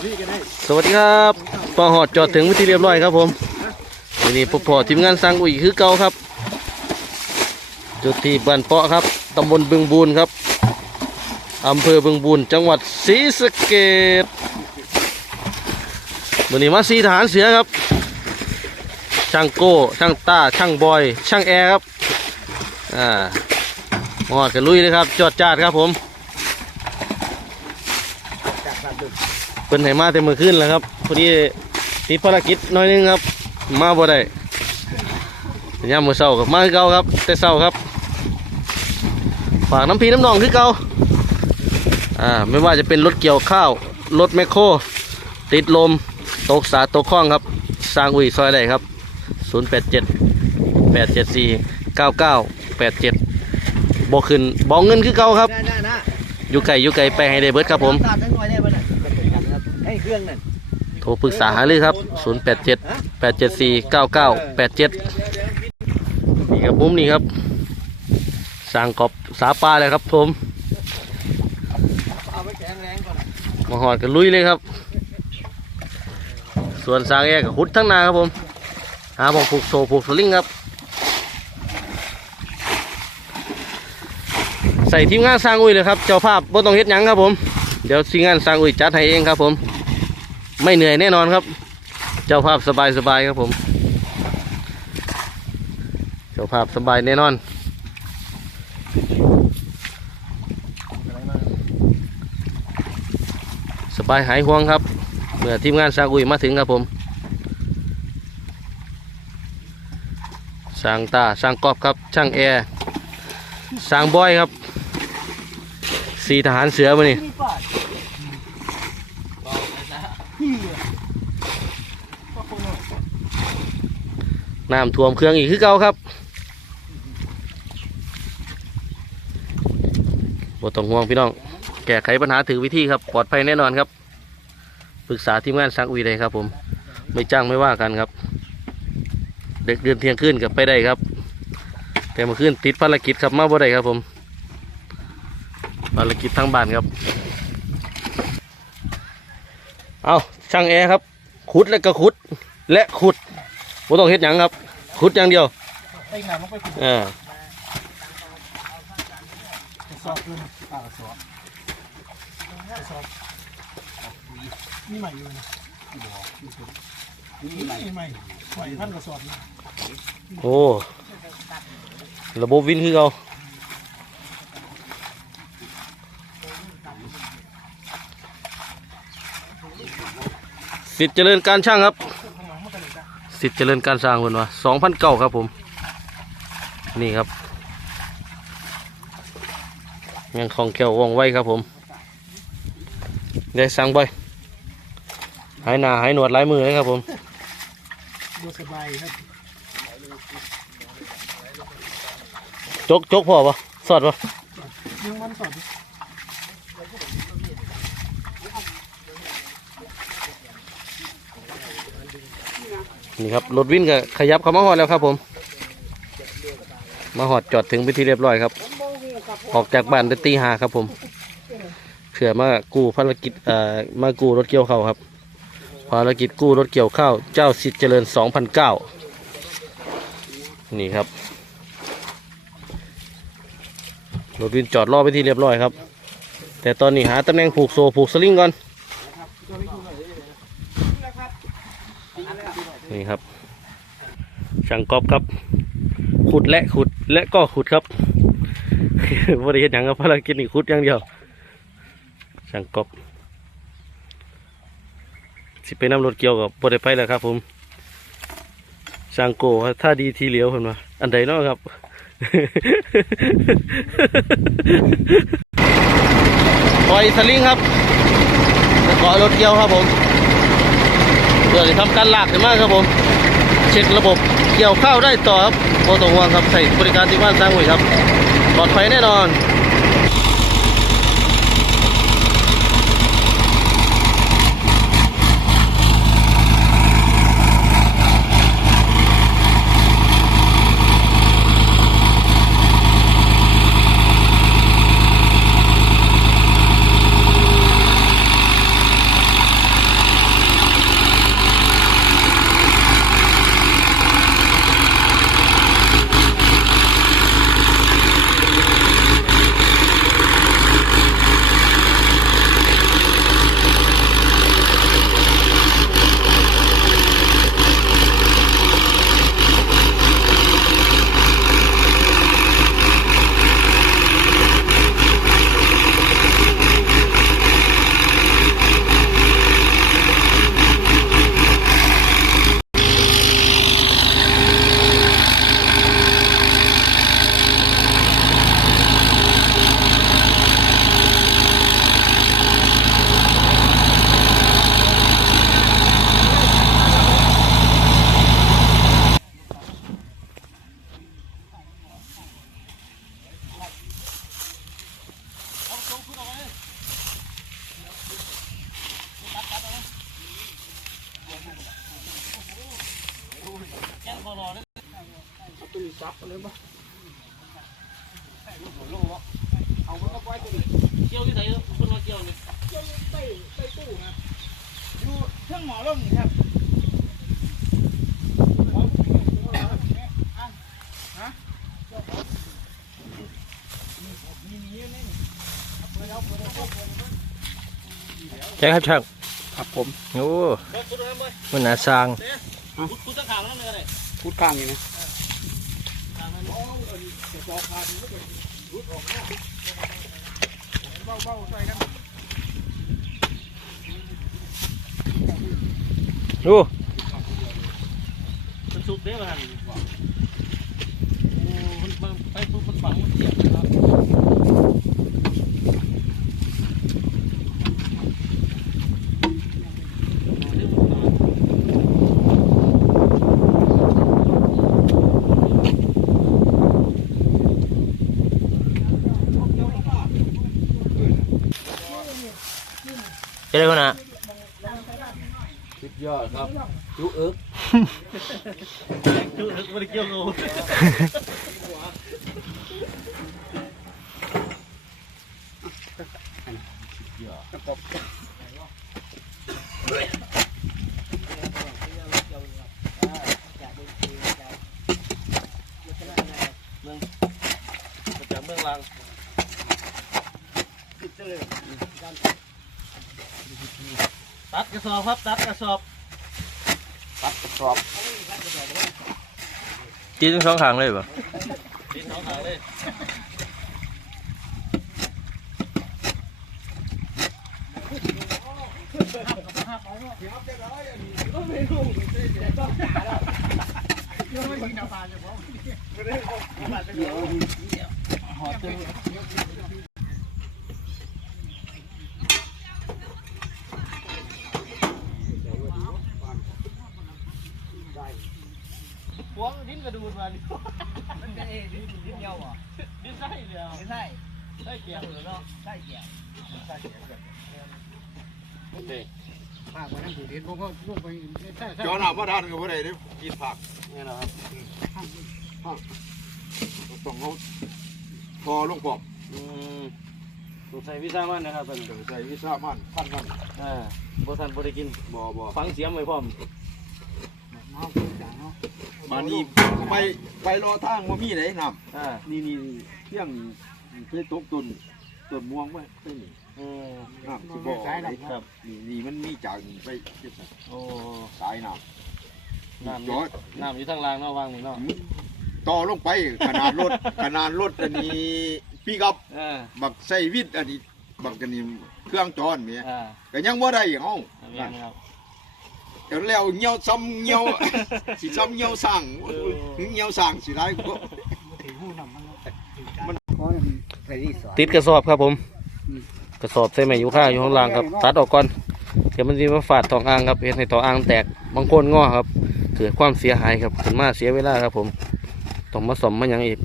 สวัสดีครับปอหอดจอดถึงวิธีเรียบร้อยครับผมวันนี้พบพอทีมงานสร้างอุ่ยคือเก่าครับ จุดที่บ้านเปาะครับตำบลบึงบูนครับอำเภอบึงบูนจังหวัดศรีสะเกษวันนี้มาสีทหารเสือครับ ช่างโก้ ช่างต้า ช่างบอย ช่างแอร์ครับ อ่าหอดกันลุยเลยครับ จอดจาดครับผม เป็นไหมาเต็มมือขึ้นแล้วครับพอดีติดภารกิจน้อยนึงครับ มาบ่ได้ย่ามมือเศร้ากับมาคือเก่าครับ แต่เศร้าครับฝากน้ำพีน้ำนองคือเก่าอ่าไม่ว่าจะเป็นรถเกี่ยวข้าวรถแมคโคร ติดลม ตกสาตกคล้องครับ สร้างอุ่ยซอยได้ครับ 087 874 9987บ่ขึ้นบ่เงินคือเก่าครับ อยู่ไกลอยู่ไกลไปให้ได้เบิดครับผม เครื่องนั่นโทรปรึกษาหารือครับ 087 874 9987 นี่ครับมุมนี่ครับสร้างกอบสาปลาเลยครับผมเอาไปแข็งแรงก่อนมาหอดกันลุยเลยครับ ส่วนสร้างแอร์กับขุดทั้งนาครับผม หาบอกผูกโซผูกสลิงครับ ใส่ทีมงานสร้างอุ้ยเลยครับ เจ้าภาพบ่ต้องเฮ็ดหยังครับผม เดี๋ยวทีมงานสร้างอุ้ยจัดให้เองครับผม ไม่เหนื่อยแน่นอนครับ เจ้าภาพสบายสบายครับผม เจ้าภาพสบายแน่นอน สบายหายห่วงครับ เมื่อทีมงานสร้างอุ้ยมาถึงครับผมสร้างตาสร้างกอบครับ ช่างแอร์สร้างบอยครับสีทหารเสือมานี่ น้ำท่วมเครื่องอีกคือเก่าครับบ่ต้องห่วงพี่น้อง แก้ไขปัญหาถือวิธีครับ ปลอดภัยแน่นอนครับ ปรึกษาทีมงานสร้างอุยได้ครับ ผม ไม่จ้างไม่ว่ากันครับ เด็กเดือนเที่ยงคืนกับไปได้ครับ แต่มื่อคืนติดภารกิจครับมาบ่ได้ครับ ผม ภารกิจทางบ้านครับ เอาช่างแอร์ครับขุดและก็ขุด และขุด บ่ต้องเฮ็ดหยังครับขุดอย่างเดียวไอ้หนามันไปขุดอ่าสอบเลยอ่าสอบสอบนี่ใหม่อยู่นะนี่ใหม่นี่ใหม่ใหม่พันกระสอบนี่โอ้ระบบวินคือเราสิทธิ์เจริญการช่างครับ สิทธิ์เจริญการสร้างคนวะสองพันเก้าครับผม นี่ครับยังคล่องแคล่วว่องไวครับผมได้สั่งไปหายหนาหายหนวดหลายมือเลยครับผมดูสบายครับจกจกพอปะสอดปะยังมันสอบ นี่ครับรถวินก็ขยับเข้ามาหอดแล้วครับ ผม มาหอดจอดถึงไปที่เรียบร้อยครับ ออกจากบ้านได้ตีหาครับ ผมเผื่อมากู้ภารกิจเอ่อมากู้รถเกี่ยวข้าวครับภารกิจกู้รถเกี่ยวข้าวเจ้าสิทธิ์เจริญ2009นี่ครับรถวินจอดรอไปที่เรียบร้อยครับ แต่ตอนนี้หาตำแหน่งผูกโซ่ผูกสลิงก่อน นี่ครับช่างกอบครับ ขุดและขุดและก็ขุดครับบริเฮ็ดหยังครับภารกิจนี่ขุดอย่างเดียวช่างกอบสิไปนำรถเกี่ยวกับบริไปแล้วครับผมช่างโกว่าถ้าดีทีเหลียวเห็นไหมอันใดเนาะครับปล่อยสลิงครับแล้วเกาะรถเกี่ยวครับผม เพื่อจะทำการลากขึ้มาครับผม เช็คระบบเกี่ยวข้าวได้ต่อครับโอต้องห่วงครับใส่บริการที่บ้านสร้างหวยครับปลอดภัยแน่นอน รับเลยบ่ลงบ่เอามันก็ไว้ตัวนี้เกี่ยวที่ไหนคนมาเกี่ยวนี่เกี่ยวใต้ใต้ตู้นะอยู่เครื่องหมอลงนี่ครับมีมีอยู่ในนี่ใช่ครับช่างครับผมโอ้เด็กคุณทำไมมันหนาสร้างคุณคุณตะขางนั่นเลยพูดข้างอยู่นะโดูมันสุกได้ไหมานโอ้มันไปปุ๊บมันฝังมันเสียบนะครับ จะได้คนน่ะ สุดยอดครับ จุเอิกจุเอิกไม่ได้เกี่ยวโลจากเมืองลังตัดกระสอบครับ ตัดกระสอบ ตัดกระสอบจีทั้งสองข้างเลยป่ะดินสองขางเลยพวงดินกระ ดูดมาดิมันเอดิ้นดิ้นเดียวเหรอดินไส้เดียวไม่ใช่ไส้เกี่ยวหรือเนาะใช่เกี่ยวโอเคภาควันนั้นถูกเห็นผมก็ร่วมไปใช่ใช่ย้อนเอามาด้านก็บ่ได้เด้กินผักนี่นะครับต้องเอาพอลงปอกอืมใส่วิซ่ามันนะครับเป็นเดี๋ยวใส่วิสามันพันมันเอ่าบทันบริกินบ่บ่ฟังเสียงไว้พร้อม มานี่ไปไปรอทางบ่มีไหนนำอ่านี่นี่เที่ยงเคยตกต้นต้นม่วงไว้ไปนี่อืมน้ำสิบ่ไหลครับนี่นี่มันมีจากนี่ไปเก็บโอ้สายน้น้ำำอยู่ย้อยน้ำอยู่ทางล่างเนาะวางนี่เนาะต่อลงไปขนาดรถขนาดรถอันนี้พี่กับอ่าบักใส่วิทย์อันนี้บักอันนี้เครื่องจรแม่อ่าก็ยังบ่ได้เฮาอันนี้นะครับ เดี๋ยวแล้วเหี่ยวซ้ำเหี่ยวสิซ้ำเหี่ยวสั่งเหี่ยวสั่งสิได้ก็ถือหูนำมันมันขอเนี่ยใส่ที่สอนติดกระสอบครับผมอืมกระสอบใส่ไม้ยูค่าอยู่ข้างล่างครับ ตัดออกก่อนเดี๋ยวมันจะมาฟาดทองอ่างครับเห็นให้ทองอ่างแตกบางคนง้อครับ เกิดความเสียหายครับขึ้นมาเสียเวลาครับผมต้องมาสมมาหยังอีก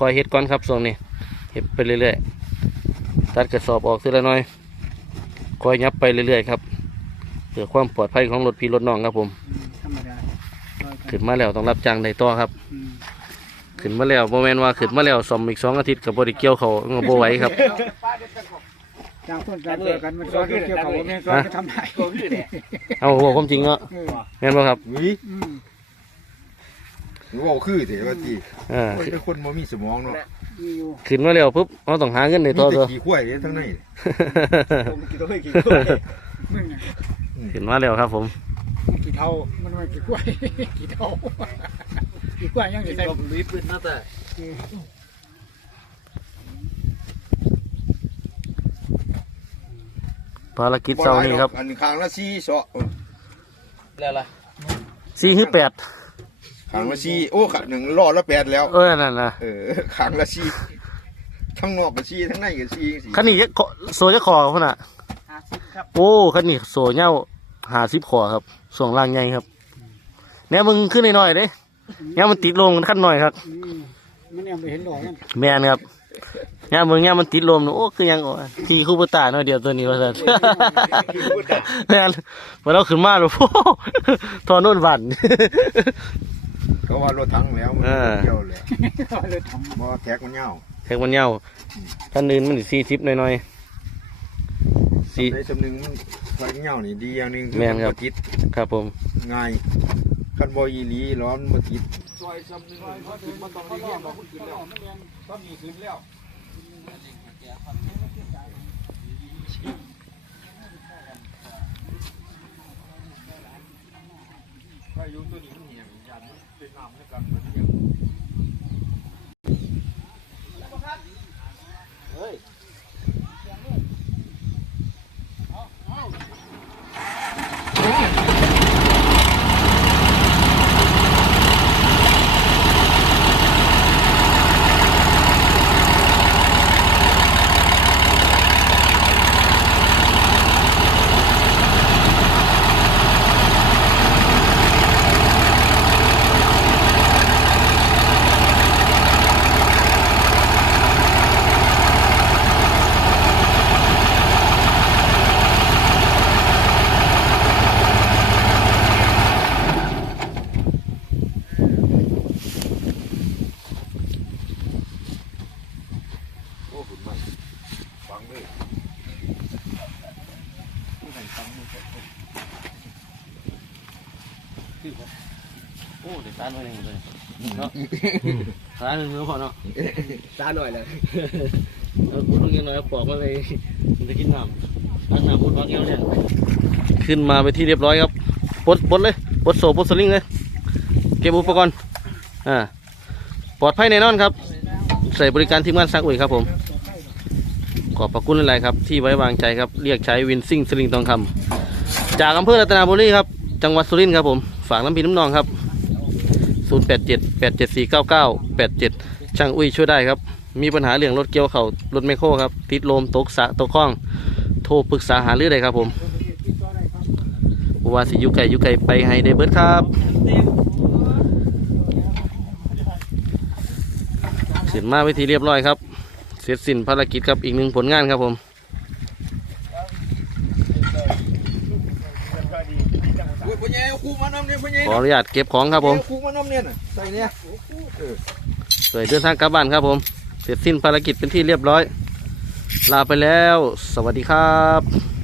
ค่อยๆเฮ็ดก่อนครับช่วงนี้เฮ็ดไปเรื่อยๆตัดกระสอบออกทีละหน้อยคอยยับไปเรื่อยๆครับเพื่อความปลอดภัยของรถพี่รถน้องครับผมธรรมดาขึ้นมาแล้วต้องรับจ้างได้ต่อครับอืมขึ้นมาแล้วโมเมนว่าขึ้นมาแล้วสมอีกสองอาทิตย์กับบริเกี่ยวเขาก็บ่ไหวครับจ้างคนจ้างเจอกันมันซ้อนเกี่ยวกับผมเองซ้อนจะทำได้เอาหัวความจริงเนาะเออแม่นบ่ครับวิอืมหรือว่าคือเถอะว่าที่อ่าคนเป็นคนบ่มีสมองเนาะมีอยู่ขึ้นมาแล้วปุ๊บเราต้องหาเงินในมีตัวแต่ตัวขี้ข้วยทั้งในผมกี่ตัวกี่ตัวมึงเนี่ย ขึ้นมาแล้วครับผมมันกี่เท่ามันไม่กี่กล้วยกี่เท่ากี่กล้วยยังจะใส่รีบขึ้นนะแต่ภารกิจเช้านี้ครับอันข้างละ4เสาะแล้วล่ะสี่หรือแปดข้างละ4โอ้ข้างหนึ่งรอดละ8แล้ว เออนั่นนะเออข้างละ4ทั้งนอกก็4ทั้งในก็4จังซี่คันนี้จะขอโซจะขอพุ่นน่ะห้าสิบ ครับ โอ้คันนี้โซเน่าหาสิบขอครับส่วงล่างใหญ่ครับเนี่ยมึงขึ้นหน่อยๆเด้เนี่ยมันติดลงขั้นหน่อยครับอืมมันยังไม่เห็นดอกนั่นแม่นครับย่ามเมืองย่ามมันติดลมนี่โอ้คือยังโอ้ยทีคู่ปตาหน่อยเดียวตัวนี้ว่าซั่นแม่นพอเราขึ้นมาแล้วโอ้โหทอนุ่นหวันก็ว่ารถถังแล้วมันอ่าเกี่ยวเลยเลยทบ่แท็กมันยาวแท็กมันยาวท่านอื่นมันสี่สิบหน่อยๆ สี่ในสำนึงมันแท็กยาวนี่ดีอย่างหนึงแม่นครับ ติดครับผม ง่ายคันบ่อีหลีร้อนบ่ติดซอยสำนึงมันต้องได้เรียนบ่มันขึ้นแล้วตอนนี้ขึ้นแล้วว่าอยู่ตัวนี้มันเหี่ยงยันมันเป็นน้ำในกันมันยัง โอ้เด็กตาหน่อยหนึ่งเลยเนาะตาหนึ่งเนื้อพอเนาะตาหน่อยเลยเอาคุณต้องยังน้อยปอกมาเลยมันจะกินน้ำตั้งน้ำพุดว่างเงี้ยเนี่ยขึ้นมาไปที่เรียบร้อยครับปลดปลดเลยปลดโซ่ปลดสลิงเลยเก็บอุปกรณ์อ่าปลอดภัยแน่นอนครับ ใส่บริการทีมงานซักอุ่ยครับผม ขอบพระคุณหลายๆครับ ที่ไว้วางใจครับเรียกใช้วินซิ่งสลิงทองคำจากอำเภอรัตนบุรีครับ จังหวัดสุรินทร์ครับผมฝากน้ำพีน้ำนองครับ 087 874 9987 ช่างอุ้ยช่วยได้ครับ มีปัญหาเรื่องรถเกี่ยวเขารถไมโครครับ ติดลมตกสะตกคลอง โทรปรึกษาหารือได้ครับผมว่าสิยู่ไกลอยู่ไกลไปให้ได้เบิร์ดครับเสร็จมาไปทีเรียบร้อยครับ ร็จสิ้นภารกิจครับอีกหนึ่งผลงานครับผมโอ้ยพ่อใหญ่เอาคู่มานำเนี่ยพ่อใหญ่ขออนุญาตเก็บของครับผมเอาคู่มานำเนี่ยน่ะใส่เนี่ยเปิดเดินทางกลับบ้านครับผม เสร็จสิ้นภารกิจเป็นที่เรียบร้อย ลาไปแล้ว สวัสดีครับ